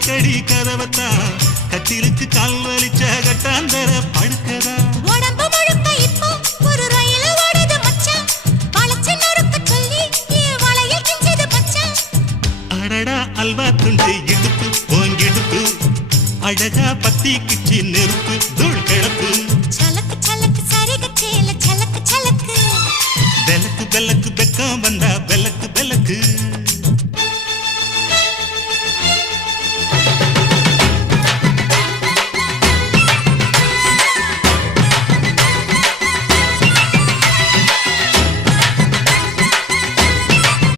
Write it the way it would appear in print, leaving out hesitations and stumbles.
கடி கதவத்தான் கட்டிலுக்கு கால் வலிச்ச கட்டாந்தர படுக்கதா உடம்பு முழுக்க இப்போ ஒரு ரயில் ஓடுது மச்சான் வளைச்சு நறுக்க சொல்லி வளையல் கிஞ்சது மச்சான் அடடா அல்வா துண்டு இடுப்பு போங்கிடுப்பு அழகா பத்தி கிச்சி நெருப்பு தூள் கிளப்பு